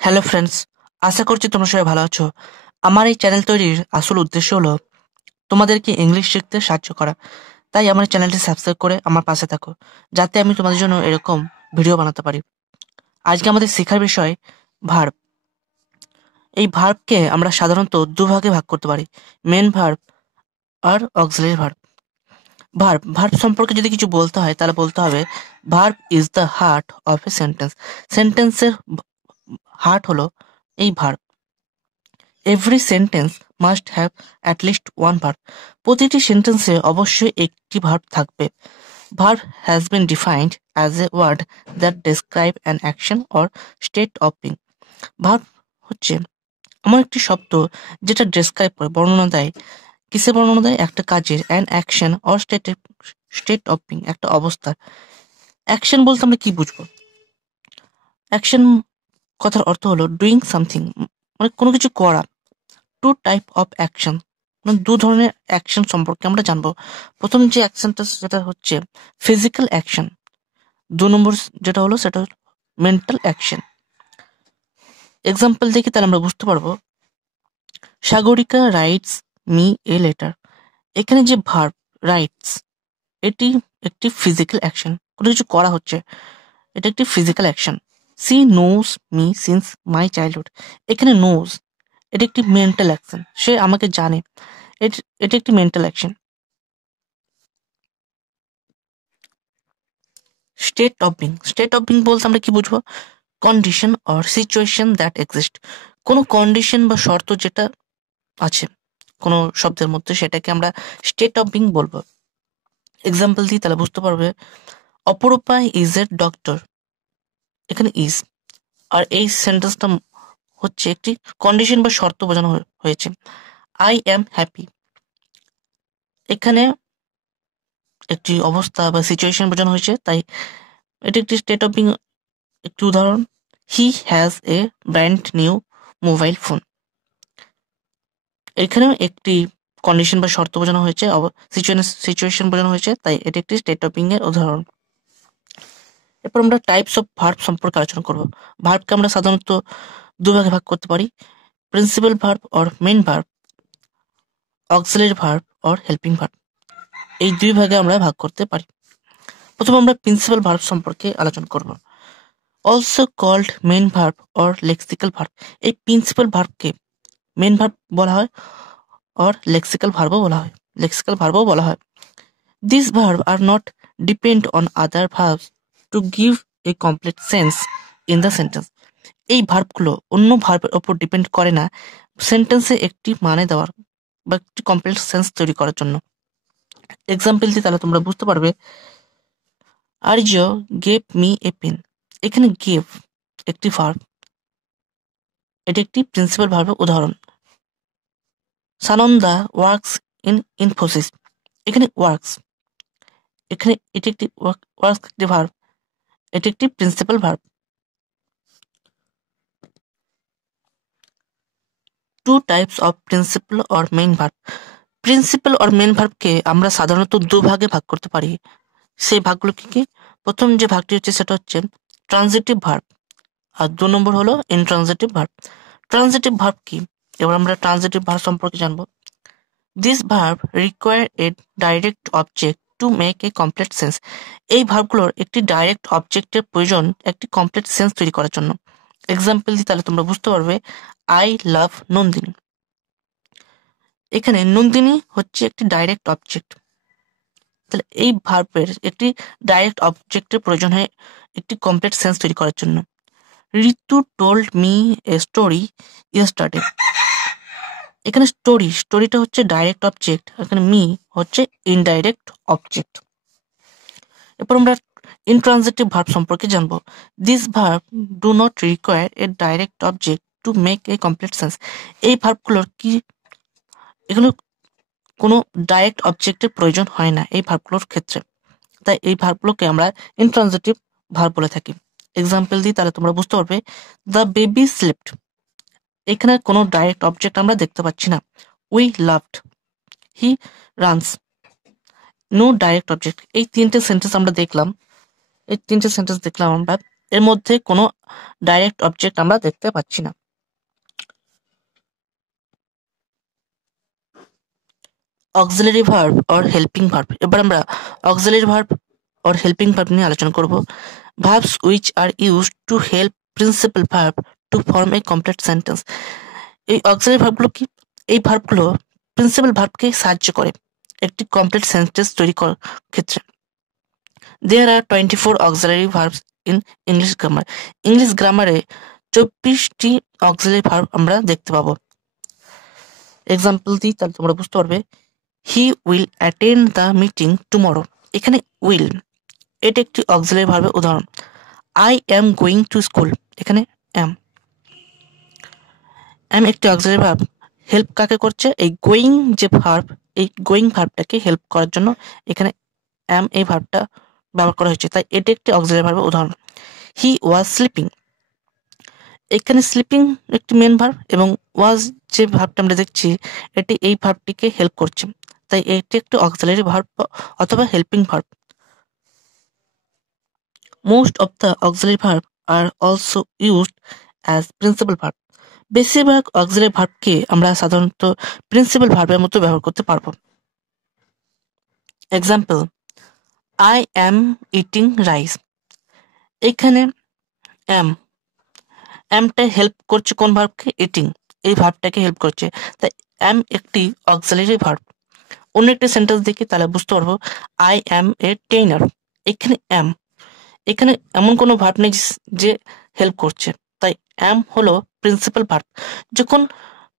Hello friends, আশা করছি তোমরা সবাই ভালো আছো। আমার এই চ্যানেল তৈরির আসল উদ্দেশ্য হলো তোমাদেরকে ইংলিশ শিখতে সাহায্য করা। তাই আমার চ্যানেলটি সাবস্ক্রাইব করে আমার পাশে থাকো, যাতে আমি তোমাদের জন্য এরকম ভিডিও বানাতে পারি। আজকে আমাদের শেখার বিষয় ভার্ব। এই ভার্বকে আমরা সাধারণত দুভাগে ভাগ করতে পারি: মেন ভার্ব আর অক্সিলারি ভার্ব। ভার্ব ভার্ব সম্পর্কে যদি কিছু বলতে হয় তাহলে বলতে হবে verb is the heart of a sentence. সেন্টেন্সের হার্ট হলো এই verb. Every sentence must have at least one verb. প্রতিটি সেন্টেন্সে অবশ্যই একটি ভার্ব থাকবে। Verb has been defined as a word that describe an action or state of being. Verb হচ্ছে এমন একটি শব্দ যেটা ডেসক্রাইব করে, বর্ণনা দেয়। কিসে বর্ণনা দেয়? একটা কাজের, an action or state of being, একটা অবস্থার। অ্যাকশন বলতে আমরা কি বুঝবো? অ্যাকশন কথার অর্থ হলো ডুইং সামথিং, মানে কোনো কিছু করা। টু টাইপ অফ অ্যাকশন, মানে দু ধরনের অ্যাকশন সম্পর্কে আমরা জানবো। প্রথম যে অ্যাকশনটা সেটা হচ্ছে ফিজিক্যাল অ্যাকশন। দু নম্বর যেটা হলো সেটা মেন্টাল অ্যাকশন। এক্সাম্পল দেখি তাহলে আমরা বুঝতে পারবো। Sagarika rights me a letter. এখানে যে ভার্ব রাইটস, এটি একটি ফিজিক্যাল অ্যাকশন, কোনো কিছু করা হচ্ছে, এটা একটি physical action. She knows me since my childhood. এখানে নোজ, এটা একটি মেন্টাল অ্যাকশন, সে আমাকে জানে, এটা একটি mental action. State of being, state of being বলতে আমরা কি বুঝবো? Condition or situation that exist. কোনো কন্ডিশন বা শর্ত যেটা আছে কোনো শব্দের মধ্যে, সেটাকে আমরা স্টেট অফ বিং বলবো। এক্সাম্পল দিই তাহলে বুঝতে পারবে। অপরূপা ইজ এ ডক্টর, এখানে ইজ, আর এই সেন্টেন্সটা হচ্ছে একটি কন্ডিশন বা শর্ত বোঝানো হয়েছে। আই অ্যাম হ্যাপি, এখানে একটি অবস্থা বা সিচুয়েশন বোঝানো হয়েছে, তাই এটি একটি স্টেট অফ বিং। একটি উদাহরণ, he has a brand new mobile phone. এখানেও একটি কন্ডিশন বা শর্ত বোঝানো হয়েছে, সিচুয়েশন বোঝানো হয়েছে, তাই এটি একটি স্টেট অফ বিং এর উদাহরণ। এরপর আমরা টাইপস অফ ভার্ব সম্পর্কে আলোচনা করব। ভার্বকে আমরা সাধারণত দুভাগে ভাগ করতে পারি: principal verb or main verb, auxiliary verb or helping verb. এই দুই ভাগে আমরা ভাগ করতে পারি। প্রথমে আমরা প্রিন্সিপাল ভার্ব সম্পর্কে আলোচনা করব। Also called main verb or lexical verb. এই প্রিন্সিপাল ভার্বকে মেন ভার্ব বলা হয়, or lexical ভার্বও বলা হয়। These verbs are not depend on other verbs to give a complete sense in the sentence. এই ভার্বগুলো অন্য ভার্বের ওপর ডিপেন্ড করে না সেন্টেন্সে একটি মানে দেওয়ার বা একটি কমপ্লিট সেন্স তৈরি করার জন্য। এক্সাম্পল দিয়ে তাহলে তোমরা বুঝতে পারবে। আর্য গেভ মি এ পেন। এখানে গেভ একটি ভার্ব, এটি একটি প্রিন্সিপাল ভার্বের উদাহরণ। Sananda works in Infosys. এখানে ওয়ার্কস, এখানে এটি একটি ওয়ার্কস একটি ভার্ব, এটি একটি principal verb. Two types of principal or main verb. Principal or main ভার্বকে আমরা সাধারণত দুভাগে ভাগ করতে পারি। সেই ভাগগুলো কি কি? প্রথম যে ভাগটি হচ্ছে সেটা হচ্ছে ট্রানজিটিভ ভার্ব, আর দু নম্বর হলো ইনট্রানজিটিভ ভার্ব। ট্রানজিটিভ ভার্ব কি? এবার আমরা ট্রানজিটিভ ভার্ব সম্পর্কে জানবো। This verb require a direct object to make a complete sense. এই ভার্বগুলোর একটি ডাইরেক্ট অবজেক্টের প্রয়োজন একটি কমপ্লিট সেন্স তৈরি করার জন্য। এক্সাম্পল দিই তাহলে তোমরা বুঝতে পারবে। I love Nandini. এখানে নন্দিনী হচ্ছে একটি ডাইরেক্ট অবজেক্ট, তাহলে এই ভার্বের একটি ডাইরেক্ট অবজেক্টের প্রয়োজন হয় একটি কমপ্লিট সেন্স তৈরি করার জন্য। Ritu told me a story yesterday. এখানে স্টোরিটা হচ্ছে ডাইরেক্ট অবজেক্ট, এখানে মি হচ্ছে ইনডাইরেক্ট অবজেক্ট। এরপর আমরা ইনট্রানজিটিভ ভার্ব সম্পর্কে জানবো। This verb do not require a direct object to make a complete sense. এই ভার্বগুলোর কি, এগুলো কোনো ডাইরেক্ট অবজেক্টের প্রয়োজন হয় না এই ভার্বগুলোর ক্ষেত্রে, তাই এই ভার্বগুলোকে আমরা ইনট্রানজিটিভ ভার্ব বলে থাকি। এক্সাম্পল দিই তাহলে তোমরা বুঝতে পারবে। The baby slept. এখানে কোনো ডাইরেক্ট অবজেক্ট আমরা দেখতে পাচ্ছি না। We loved, he runs, no direct object. এই তিনটে সেন্টেন্স আমরা দেখলাম আমরা। এর মধ্যে কোনো ডাইরেক্ট অবজেক্ট আমরা দেখতে পাচ্ছি না। Auxiliary verb or helping verb. এবার আমরা auxiliary verb or helping verb নিয়ে আলোচনা করব। Verbs which are used to help principal verb to form a complete sentence. এই অক্সিলারি ভার্বগুলো কি? এই ভার্বগুলো প্রিন্সিপাল ভার্বকে সাহায্য করে একটি কমপ্লিট সেন্টেন্স তৈরি করার ক্ষেত্রে। There are 24 auxiliary verbs in English grammar. English গ্রামারে 24টি অক্সিলারি ভার্ব আমরা দেখতে পাবো। এক্সাম্পল দিই, তাহলে তোমরা বুঝতে পারবে। He will attend the meeting tomorrow. এখানে উইল এটা একটি অক্সিলারি ভার্বের উদাহরণ। I am going to school. এখানে অ্যাম একটি অক্সিলারি ভার্ব। হেল্প কাকে করছে? এই গোয়িং যে ভার্ব, এই গোয়িং ভার্বটাকে হেল্প করার জন্য এখানে অ্যাম এই ভার্বটা ব্যবহার করা হয়েছে, তাই এটি একটি অক্সিলারি ভার্বের উদাহরণ। হি ওয়াজ স্লিপিং। এখানে স্লিপিং একটি মেন ভার্ব এবং ওয়াজ যে ভার্বটা আমরা দেখছি এটি এই ভার্বটিকে হেল্প করছে, তাই এটি একটি অক্সিলারি ভার্ব অথবা helping verb. Most of the auxiliary verb are also used as principal verb. বেশিরভাগ অক্সিলারি ভার্বকে আমরা সাধারণত প্রিন্সিপাল ভার্বের মতো ব্যবহার করতে পারবো। Example, I am eating rice. এখানে অ্যামটা হেল্প করছে কোন ভার্বকে? ইটিং এই ভার্বটাকে হেল্প করছে, তাই অ্যাম একটি অক্সিলারি ভার্ব। অন্য একটি সেন্টেন্স দেখি, তাহলে বুঝতে পারবো। I am a trainer. এখানে এখানে এমন কোনো ভার্ব নেই যে হেল্প করছে, তাই অ্যাম হলো প্রিন্সিপাল ভার্ব। যখন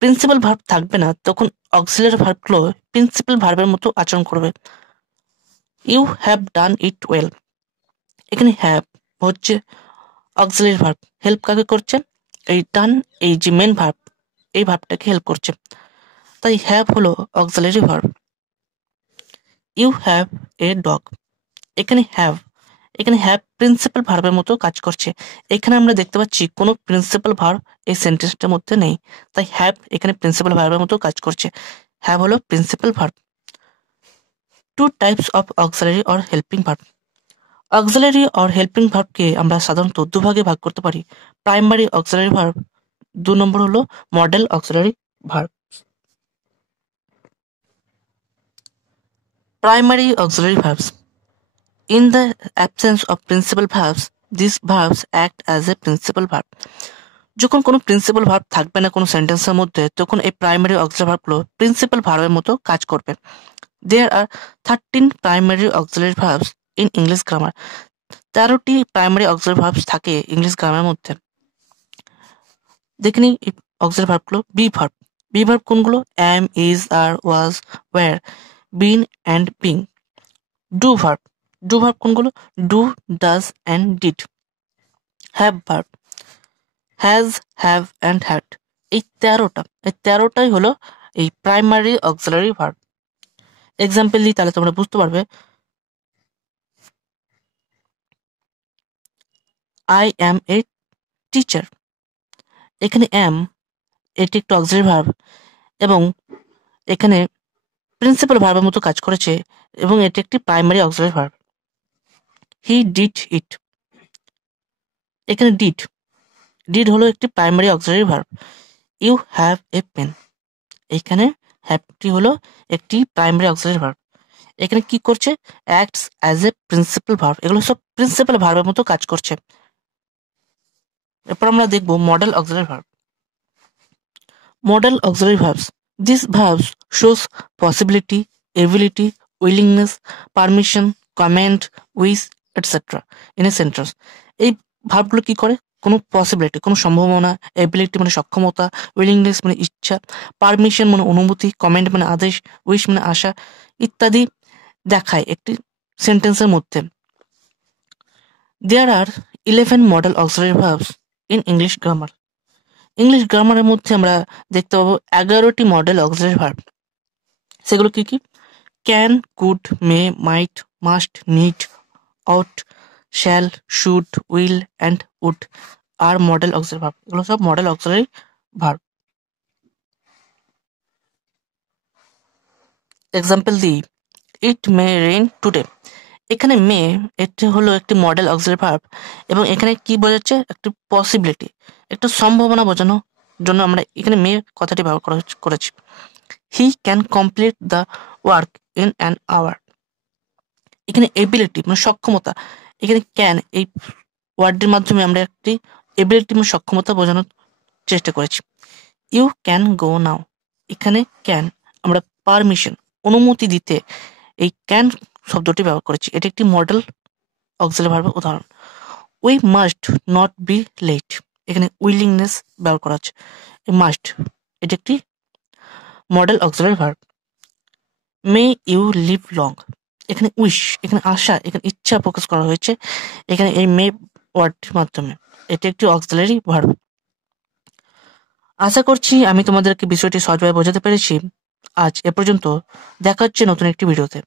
প্রিন্সিপাল ভার্ব থাকবে না তখন অক্সিলারি ভার্বগুলো প্রিন্সিপাল ভার্বের মতো আচরণ করবে। You have done it well. এখানে হ্যাভ হচ্ছে অক্সিলারি ভার্ব, হেল্প কাকে করছে? এই ডান এই যে মেন ভার্ব, এই ভার্বটাকে হেল্প করছে, তাই হ্যাভ হলো auxiliary verb. You have a dog. এখানে হ্যাভ প্রিন্সিপাল ভার্বের মতো কাজ করছে। এখানে আমরা দেখতে পাচ্ছি কোনো প্রিন্সিপাল ভার্ব এই সেন্টেন্সটার মধ্যে নেই, তাই হ্যাভ এখানে প্রিন্সিপাল ভার্বের মতো কাজ করছে। হ্যাভ হলো principal verb. Two types of auxiliary or helping verb. Auxiliary or helping ভার্বকে আমরা সাধারণত দুভাগে ভাগ করতে পারি। প্রাইমারি অক্সিলারি ভার্ব, 2 নম্বর হলো model auxiliary verb. Primary auxiliary verbs. In the absence of principal verbs, these verbs act as a principal verb. যখন কোনো প্রিন্সিপাল ভার্ব থাকবে না কোনো সেন্টেন্সের মধ্যে, তখন এই প্রাইমারি অক্সিলারি ভার্বগুলো প্রিন্সিপাল ভার্বের মতো কাজ করবে। There are 13 primary auxiliary verbs in English grammar. 13টি প্রাইমারি অক্সিলারি ভার্বস থাকে ইংলিশ গ্রামারের মধ্যে। দেখে নিই এই অক্সিলারি ভার্বগুলো। বি ভার্ব কোনগুলো? am, is, are, was, were, been and being. Do verb কোনগুলো? Do, does and did. Have verb has, have and had. এই 13টাই হলো এই প্রাইমারি অক্সিলারি ভার্ব। এক্সাম্পল দিই, তাহলে তোমরা বুঝতে পারবে। I am a teacher. এখানে এটি একটি অক্সিলারি ভার্ব এবং এখানে প্রিন্সিপাল ভার্বের মতো কাজ করেছে এবং এটি একটি primary auxiliary verb. He did it. এখানে ডিড হলো একটি primary auxiliary verb. You have a pen. এখানে হ্যাভটি হলো একটি প্রাইমারি অক্সিলারি ভার্ব। এখানে কি করছে? Acts as a principal verb. এগুলো সব প্রিন্সিপাল ভার্বের মতো কাজ করছে। এরপর আমরা দেখব modal auxiliary verb. Modal auxiliary verbs. This verbs shows possibility, ability, willingness, permission, comment, wish etcetera in a sentence. এই ভার্বগুলো কি করে? কোনো পসিবিলিটি কোনো সম্ভাবনা, এবিলিটি মানে সক্ষমতা, উইলিংনেস মানে ইচ্ছা, পারমিশন মানে অনুমতি, কমেন্ট মানে আদেশ, উইশ মানে আশা ইত্যাদি দেখায় একটি সেন্টেন্সের মধ্যে। There are 11 modal auxiliary verbs in English grammar. English গ্রামারের মধ্যে আমরা দেখতে পাবো 11টি মডেল অক্সিলারি ভার্ব। সেগুলো কি কি? Can, could, may, might, must, need, ought, shall, should, will and would are modal auxiliary verb. এগুলো সব মডেল অক্সিলারি ভার্ব। এক্সাম্পল দিই, ইট মে রেইন টুডে। এখানে মে এটি হলো একটি মডেল অক্সিলারি ভার্ব এবং এখানে কি বোঝাচ্ছে একটি পসিবিলিটি, একটা সম্ভাবনা বোঝানোর জন্য আমরা এখানে মে কথাটি ব্যবহার করেছি। He can complete the work in an hour. এখানে এবিলিটি মানে সক্ষমতা, এখানে ক্যান এই ওয়ার্ডটির মাধ্যমে আমরা একটি এবিলিটি মানে সক্ষমতা বোঝানোর চেষ্টা করেছি। ইউ ক্যান গো নাও, এখানে ক্যান আমরা পারমিশন অনুমতি দিতে এই ক্যান শব্দটি ব্যবহার করেছি, এটি একটি মডেল অক্সিলারি ভার্বের উদাহরণ। We must not be late, এখানে উইলিংনেস ব্যবহার করা হচ্ছে। মাস্ট এটি একটি modal auxiliary verb. May you live long, এখানে উইশ এখানে আশা এখানে ইচ্ছা প্রকাশ করা হয়েছে এখানে এই মে ওয়ার্ডটির মাধ্যমে, এটি একটি অক্সিলারি ভার্ব। আশা করছি আমি তোমাদেরকে বিষয়টি সহজভাবে বোঝাতে পেরেছি। আজ এ পর্যন্ত, দেখা হচ্ছে নতুন একটি ভিডিওতে।